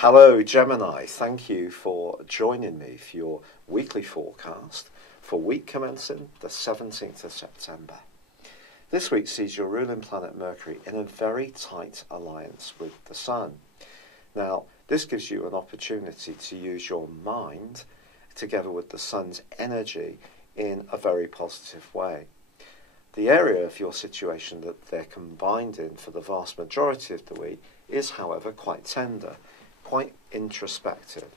Hello Gemini, thank you for joining me for your weekly forecast for week commencing the 17th of September. This week sees your ruling planet Mercury in a very tight alliance with the Sun. Now, this gives you an opportunity to use your mind together with the Sun's energy in a very positive way. The area of your situation that they're combined in for the vast majority of the week is, however, quite tender, quite introspective,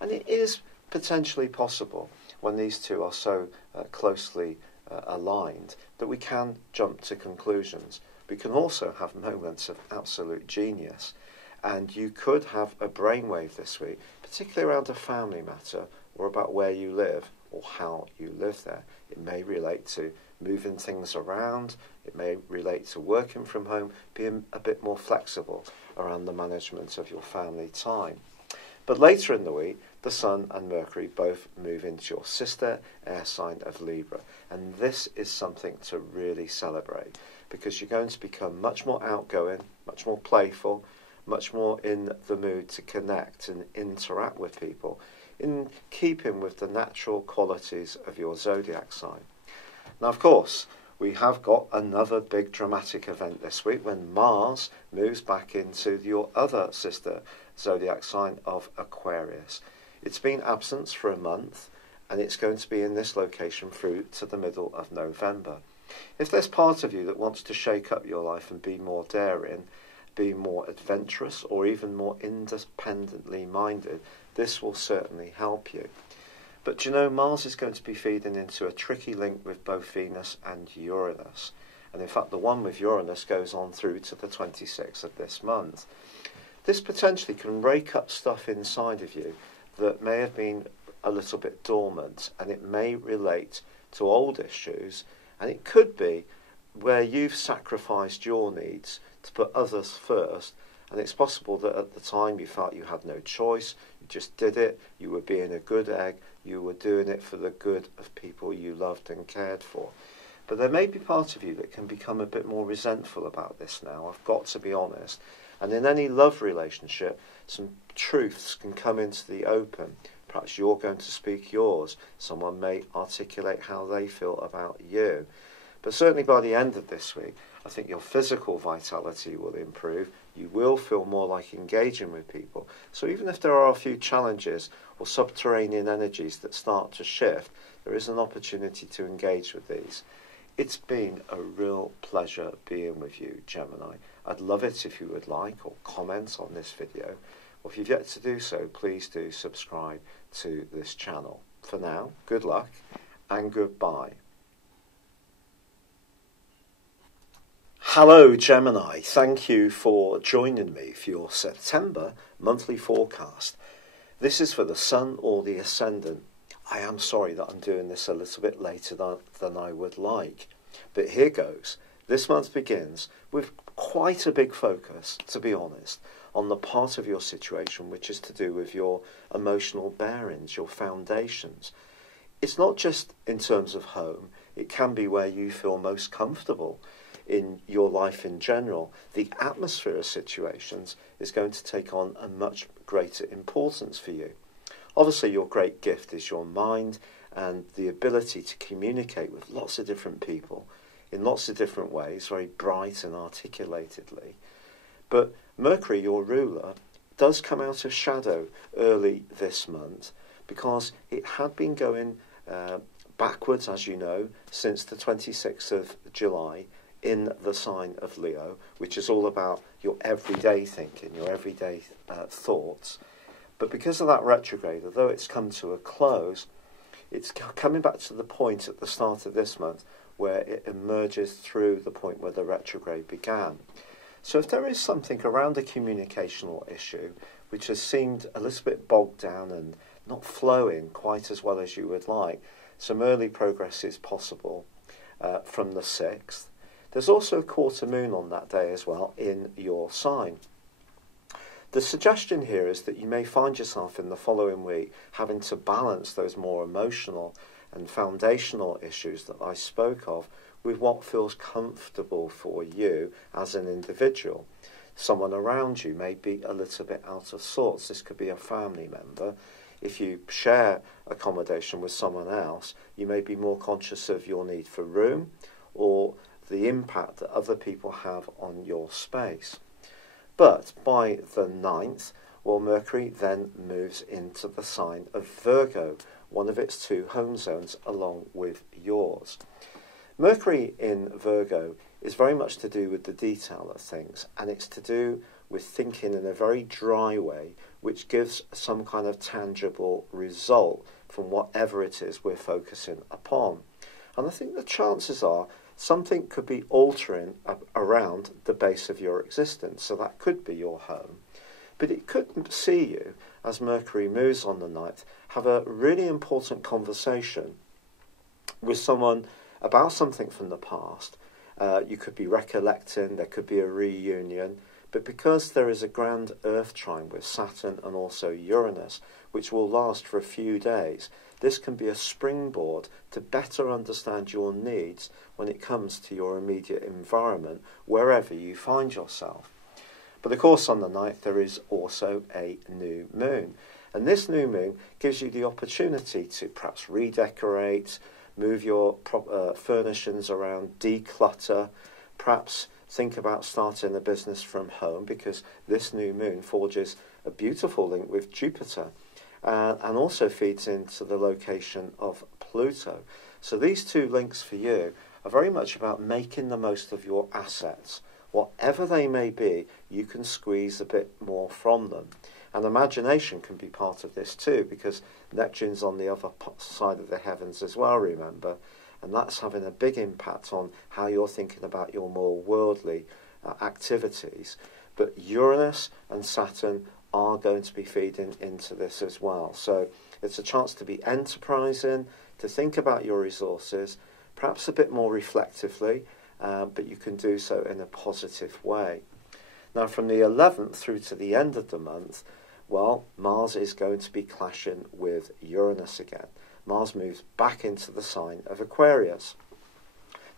and it is potentially possible when these two are so closely aligned that we can jump to conclusions. We can also have moments of absolute genius, and you could have a brainwave this week, particularly around a family matter or about where you live or how you live there. It may relate to moving things around, it may relate to working from home, being a bit more flexible around the management of your family time. But later in the week, the Sun and Mercury both move into your sister air sign of Libra, and this is something to really celebrate because you're going to become much more outgoing, much more playful, much more in the mood to connect and interact with people, in keeping with the natural qualities of your zodiac sign. Now, of course, we have got another big dramatic event this week when Mars moves back into your other sister zodiac sign of Aquarius. It's been absent for a month, and it's going to be in this location through to the middle of November. If there's part of you that wants to shake up your life and be more daring, be more adventurous, or even more independently minded, this will certainly help you. But you know, Mars is going to be feeding into a tricky link with both Venus and Uranus. And in fact, the one with Uranus goes on through to the 26th of this month. This potentially can rake up stuff inside of you that may have been a little bit dormant, and it may relate to old issues, and it could be where you've sacrificed your needs to put others first, and it's possible that at the time you felt you had no choice, you just did it, you were being a good egg, you were doing it for the good of people you loved and cared for. But there may be part of you that can become a bit more resentful about this now, I've got to be honest. And in any love relationship, some truths can come into the open. Perhaps you're going to speak yours. Someone may articulate how they feel about you. But certainly by the end of this week, I think your physical vitality will improve. You will feel more like engaging with people. So even if there are a few challenges or subterranean energies that start to shift, there is an opportunity to engage with these. It's been a real pleasure being with you, Gemini. I'd love it if you would like or comment on this video. Or if you've yet to do so, please do subscribe to this channel. For now, good luck and goodbye. Hello Gemini, thank you for joining me for your September monthly forecast. This is for the Sun or the Ascendant. I am sorry that I'm doing this a little bit later than I would like, but here goes. This month begins with quite a big focus, to be honest, on the part of your situation which is to do with your emotional bearings, your foundations. It's not just in terms of home, it can be where you feel most comfortable in your life in general. The atmosphere of situations is going to take on a much greater importance for you. Obviously, your great gift is your mind and the ability to communicate with lots of different people in lots of different ways, very bright and articulatedly. But Mercury, your ruler, does come out of shadow early this month because it had been going backwards, as you know, since the 26th of July, in the sign of Leo, which is all about your everyday thinking, your everyday thoughts. But because of that retrograde, although it's come to a close, it's coming back to the point at the start of this month where it emerges through the point where the retrograde began. So if there is something around a communicational issue which has seemed a little bit bogged down and not flowing quite as well as you would like, some early progress is possible from the 6th. There's also a quarter moon on that day as well in your sign. The suggestion here is that you may find yourself in the following week having to balance those more emotional and foundational issues that I spoke of with what feels comfortable for you as an individual. Someone around you may be a little bit out of sorts. This could be a family member. If you share accommodation with someone else, you may be more conscious of your need for room or the impact that other people have on your space. But by the 9th, well, Mercury then moves into the sign of Virgo, one of its 2 home zones along with yours. Mercury in Virgo is very much to do with the detail of things, and it's to do with thinking in a very dry way, which gives some kind of tangible result from whatever it is we're focusing upon. And I think the chances are something could be altering around the base of your existence. So that could be your home. But it could see you, as Mercury moves on the 9th, have a really important conversation with someone about something from the past. You could be recollecting, there could be a reunion, but because there is a grand Earth trine with Saturn and also Uranus, which will last for a few days, this can be a springboard to better understand your needs when it comes to your immediate environment, wherever you find yourself. But of course on the 9th there is also a new moon, and this new moon gives you the opportunity to perhaps redecorate, move your furnishings around, declutter, perhaps think about starting a business from home, because this new moon forges a beautiful link with Jupiter and also feeds into the location of Pluto. So these 2 links for you are very much about making the most of your assets. Whatever they may be, you can squeeze a bit more from them. And imagination can be part of this too, because Neptune's on the other side of the heavens as well, remember, and that's having a big impact on how you're thinking about your more worldly activities. But Uranus and Saturn are going to be feeding into this as well. So it's a chance to be enterprising, to think about your resources, perhaps a bit more reflectively, but you can do so in a positive way. Now, from the 11th through to the end of the month, well, Mars is going to be clashing with Uranus again. Mars moves back into the sign of Aquarius.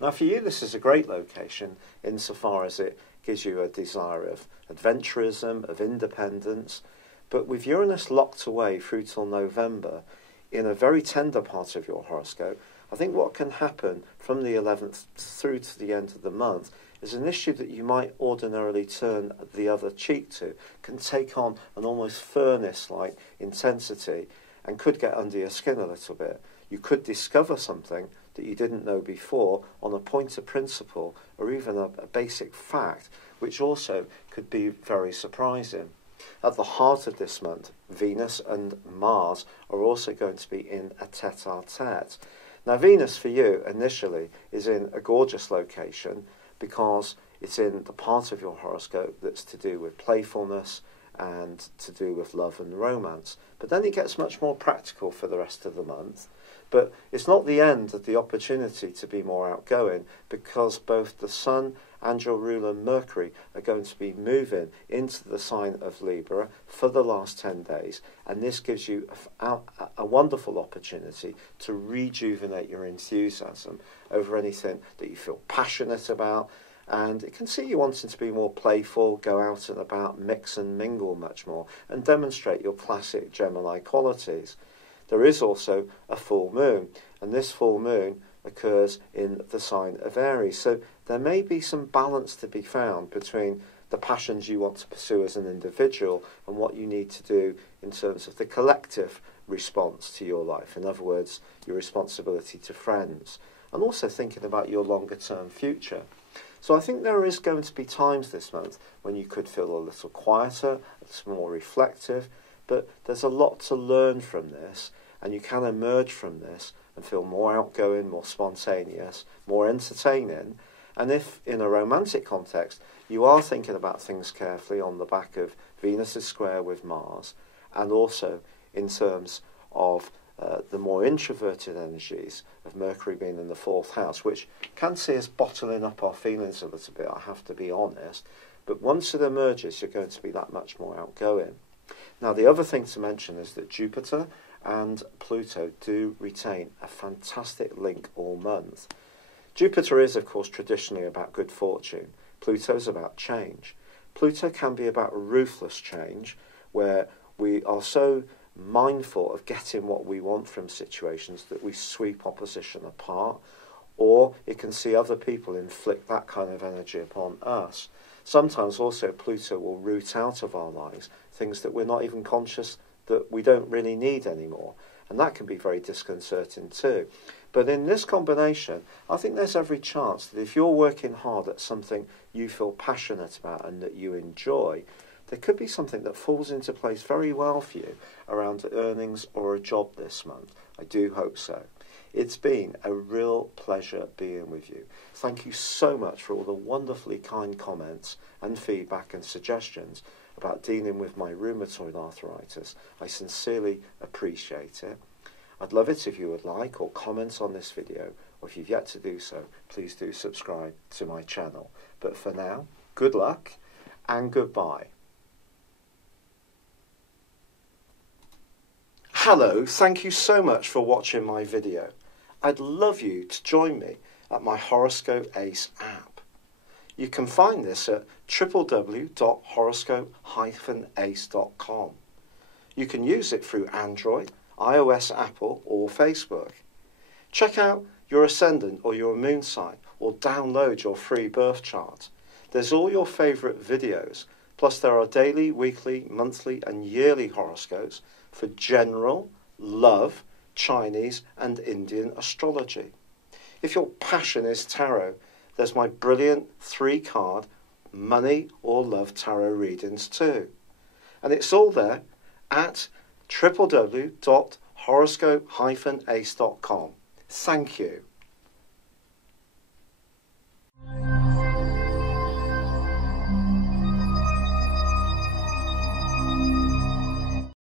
Now, for you, this is a great location insofar as it gives you a desire of adventurism, of independence. But with Uranus locked away through till November, in a very tender part of your horoscope, I think what can happen from the 11th through to the end of the month is an issue that you might ordinarily turn the other cheek to, can take on an almost furnace-like intensity and could get under your skin a little bit. You could discover something that you didn't know before on a point of principle or even a basic fact, which also could be very surprising. At the heart of this month, Venus and Mars are also going to be in a tete-a-tete. Now, Venus for you initially is in a gorgeous location because it's in the part of your horoscope that's to do with playfulness and to do with love and romance. But then it gets much more practical for the rest of the month. But it's not the end of the opportunity to be more outgoing, because both the Sun and your ruler Mercury are going to be moving into the sign of Libra for the last 10 days. And this gives you a wonderful opportunity to rejuvenate your enthusiasm over anything that you feel passionate about. And it can see you wanting to be more playful, go out and about, mix and mingle much more, and demonstrate your classic Gemini qualities. There is also a full moon, and this full moon occurs in the sign of Aries. So there may be some balance to be found between the passions you want to pursue as an individual and what you need to do in terms of the collective response to your life. In other words, your responsibility to friends, and also thinking about your longer term future. So I think there is going to be times this month when you could feel a little quieter, a little more reflective, but there's a lot to learn from this, and you can emerge from this and feel more outgoing, more spontaneous, more entertaining. And if in a romantic context you are thinking about things carefully on the back of Venus's square with Mars, and also in terms of the more introverted energies of Mercury being in the 4th house, which can see us bottling up our feelings a little bit, I have to be honest, but once it emerges you're going to be that much more outgoing. Now, the other thing to mention is that Jupiter and Pluto do retain a fantastic link all month. Jupiter is, of course, traditionally about good fortune. Pluto's about change. Pluto can be about ruthless change, where we are so mindful of getting what we want from situations that we sweep opposition apart, or it can see other people inflict that kind of energy upon us. Sometimes also Pluto will root out of our lives things that we're not even conscious that we don't really need anymore, and that can be very disconcerting too. But in this combination, I think there's every chance that if you're working hard at something you feel passionate about and that you enjoy, there could be something that falls into place very well for you around earnings or a job this month. I do hope so. It's been a real pleasure being with you. Thank you so much for all the wonderfully kind comments and feedback and suggestions about dealing with my rheumatoid arthritis. I sincerely appreciate it. I'd love it if you would like or comment on this video, or if you've yet to do so, please do subscribe to my channel. But for now, good luck and goodbye. Hello, thank you so much for watching my video. I'd love you to join me at my Horoscope Ace app. You can find this at www.horoscope-ace.com. You can use it through Android, iOS, Apple or Facebook. Check out your ascendant or your moon sign or download your free birth chart. There's all your favourite videos, plus there are daily, weekly, monthly and yearly horoscopes for general, love, Chinese and Indian astrology. If your passion is tarot, there's my brilliant 3-card money or love tarot readings too. And it's all there at www.horoscope-ace.com. Thank you.